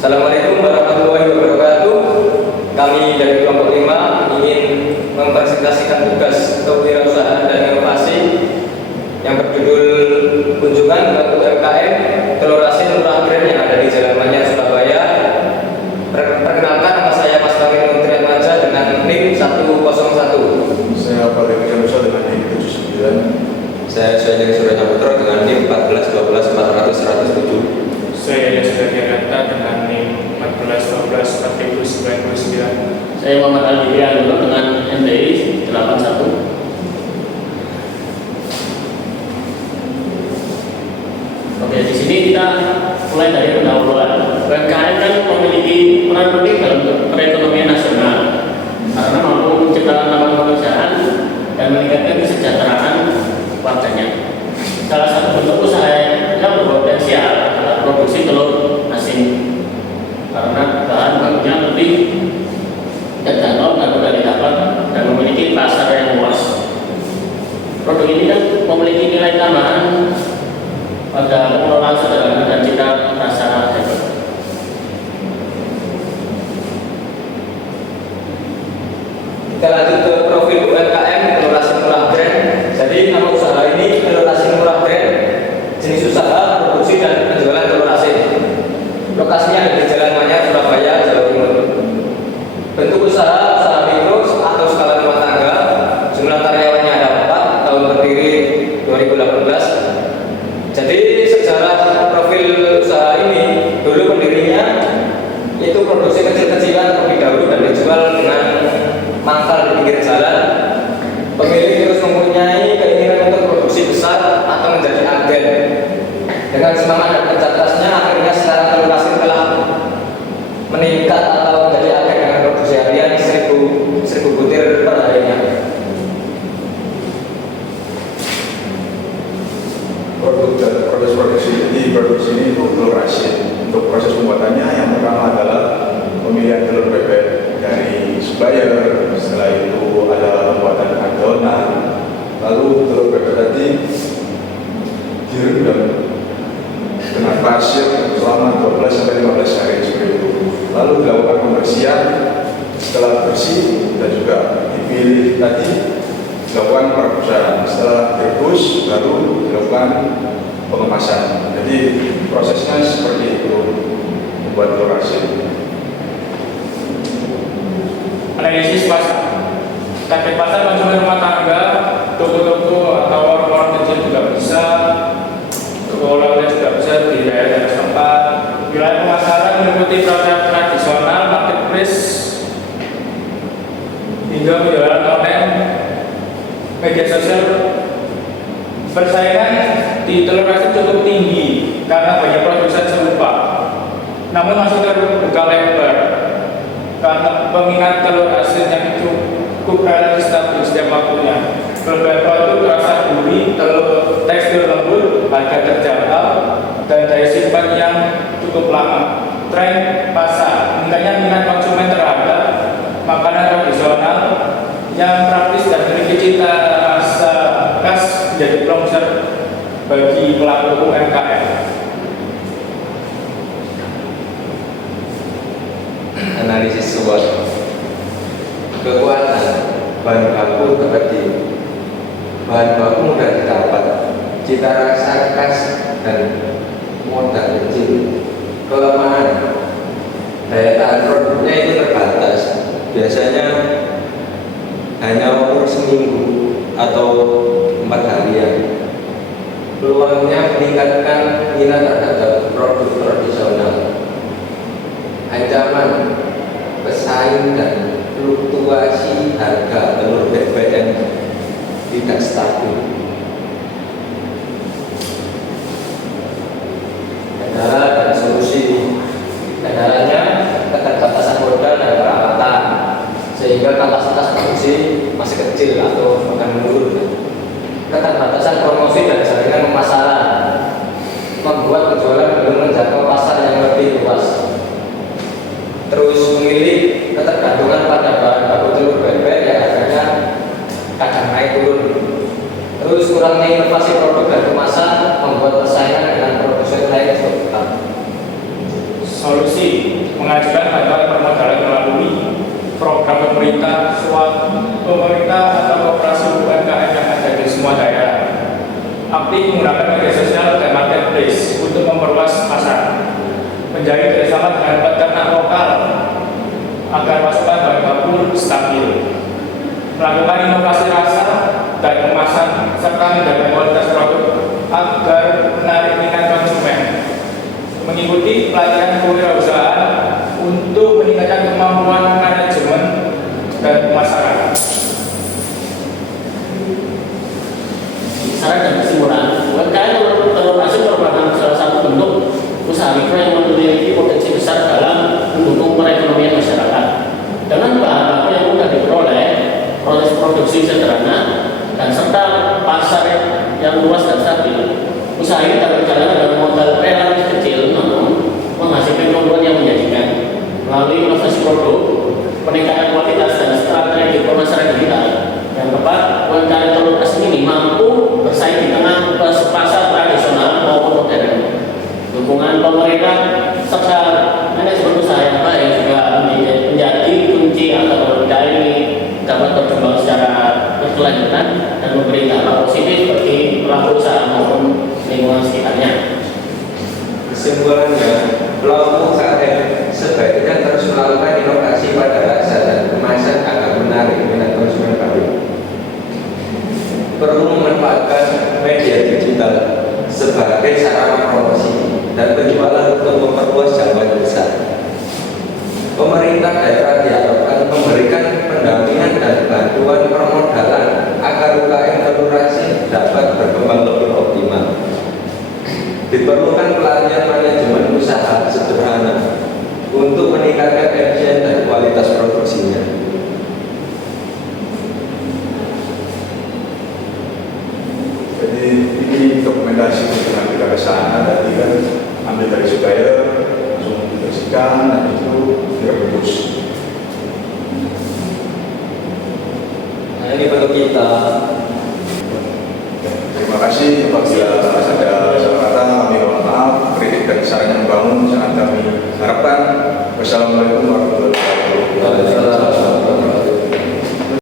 Assalamualaikum warahmatullahi wabarakatuh. Kami dari kelompok 5 ingin mempresentasikan tugas kewirausahaan dan inovasi yang berjudul kunjungan ke UMKM Telur Asin Murah Brand yang ada di Jalan Manyar, Surabaya. Perkenalkan, nama saya Mas Kawin Menteri Maja dengan NIM 101. Saya Pak Musa dengan NIM 79. Saya Syahdin Surya Putra dengan NIM 14 12 400 107. Saya Yasudani Rata dengan NIM 14 12 4099. Saya Muhammad Al-Bidri dengan NDI 81. Oke, di sini kita mulai dari pendahuluan. UMKM kan memiliki peran penting dalam perekonomian nasional karena mampu menciptakan lapangan pekerjaan dan meningkatkan kesejahteraan warganya. Salah satu bentuk usaha yang berpotensial adalah produksi telur asin karena bahan bakunya lebih terjangkau dan mudah didapat dan memiliki pasar yang luas. Produk ini kan memiliki nilai tambahan pada pengelolaan sederhana dan cita rasa hebat. Kita lanjut ke profil UMKM Telur Asin Murah Brand. Jadi nama usaha ini Telur Asin Murah Brand, jenis usaha produksi dan penjualan telur asin. Lokasinya ada di Jalan Manyar, Surabaya, Jawa Timur. Bentuk usaha mikro atau skala rumah tangga. Jumlah karyawannya ada 4, tahun berdiri 2018. Jadi sejarah profil usaha ini, dulu pendirinya itu produksi kecil-kecilan terlebih dahulu dan dijual dengan mangkal di pinggir jalan. Pemilik terus mempunyai keinginan untuk produksi besar atau menjadi agen. Dengan semangat dan kerja kerasnya, akhirnya sekarang Telur Asin telah meningkat atau menjadi agen dengan produksi harian 1000 butir per harinya. Proses produksi ini itu telur asin. Untuk proses pembuatannya yang pertama adalah pemilihan telur bebek dari supplier. Setelah itu ada pembuatan adonan. Lalu telur bebek tadi direndam dengan pasir selama 12 sampai 15 hari seperti itu. Lalu dilakukan pembersihan. Setelah bersih dan juga dipilih tadi dilakukan perebusan. Setelah direbus baru dilakukan pengemasan. Jadi prosesnya seperti itu membuat telur asin. Analisis pasar. Target pasar konsumen rumah tangga, toko-toko atau warung-warung kecil juga bisa, toko oleh-oleh juga bisa di daerah setempat. Wilayah pemasaran meliputi produk tradisional, marketplace, hingga penjualan online, media sosial. Persaingan di telur asin cukup tinggi karena banyak produsen serupa, namun masih terbuka lebar karena peminat telur asin yang cukup relatif stabil setiap waktunya. Kelebihan produk rasa gurih, telur tekstur lembut, harga terjangkau, dan daya simpan yang cukup lama. Tren pasar, meningkatnya minat konsumen terhadap makanan tradisional yang praktis dan memiliki cita rasa khas menjadi pelongser bagi pelaku UMKM. Analisis SWOT. Kekuatan bahan baku terkecil, bahan baku mudah didapat, cita rasa khas dan modal kecil. Kelemahan, daya tahan produknya itu terbatas, biasanya hanya umur seminggu atau 4 harian. Peluangnya meningkatkan minat terhadap produk tradisional. Ancaman pesaing dan fluktuasi harga telur bebek yang tidak stabil. Kendala dan solusi. Kendalanya keterbatasan modal dan peralatan, sehingga kapasitas produksi masih kecil atau bahkan menurun. Keterbatasan promosi dan jaringan pemasaran membuat penjualan belum menjangkau pasar yang lebih luas. Terus memilih ketergantungan pada bahan baku telur bebek yang harganya kadang naik turun. Terus kurangnya inovasi produk dan kemasan membuat persaingan dengan produsen lain cukup ketat. Solusi mengajukan bantuan permodalan melalui program pemerintah, pemerintah atau koperasi UMKM yang ada di semua daerah. Aktif menggunakan media sosial dan marketplace untuk memperluas pasar. Menjadi kerjasama dengan peternak lokal agar pasokan bahan baku stabil. Melakukan inovasi rasa dan kemasan serta menjaga kualitas produk agar menarik minat konsumen. Mengikuti pelatihan kewirausahaan untuk meningkatkan kemampuan manajemen dan pemasaran. Saran dan kesimpulan, UMKM telur asin merupakan salah satu bentuk usaha mikro yang memiliki potensi besar dalam mendukung perekonomian masyarakat. Dengan bahan baku yang mudah diperoleh, proses produksi sederhana, dan serta pasar yang luas dan stabil, usaha ini dapat berjalan dengan modal relatif kecil, namun menghasilkan keuntungan yang menjanjikan. Melalui inovasi produk, peningkatan kualitas dan strategi pemasaran digital yang tepat, UMKM telur asin ini mampu bersaing di tengah pasar tradisional maupun modern. Dukungan pemerintah serta manajemen usaha yang baik juga menjadi kunci agar UMKM ini dapat berkembang secara berkelanjutan dan memberi dampak positif bagi pelaku usaha maupun lingkungan sekitarnya. Kesimpulannya, pelaku UKM sebaiknya terus melakukan inovasi pada rasa dan kemasan agar menarik minat konsumen baru. Perlu memanfaatkan media digital sebagai sarana promosi dan penjualan untuk memperluas jangkauan besar. Pemerintah daerah diharapkan memberikan pendampingan dan bantuan permodalan agar UKM telur asin dapat berkembang lebih optimal. Diperlukan pelatihan manajemen usaha sederhana untuk meningkatkan efisien dan kualitas produksinya. Jadi ini rekomendasi dengan kita ke sana, tadi kan ambil dari supplier, langsung dibersihkan, dan itu direbus. Nah ini bentuk kita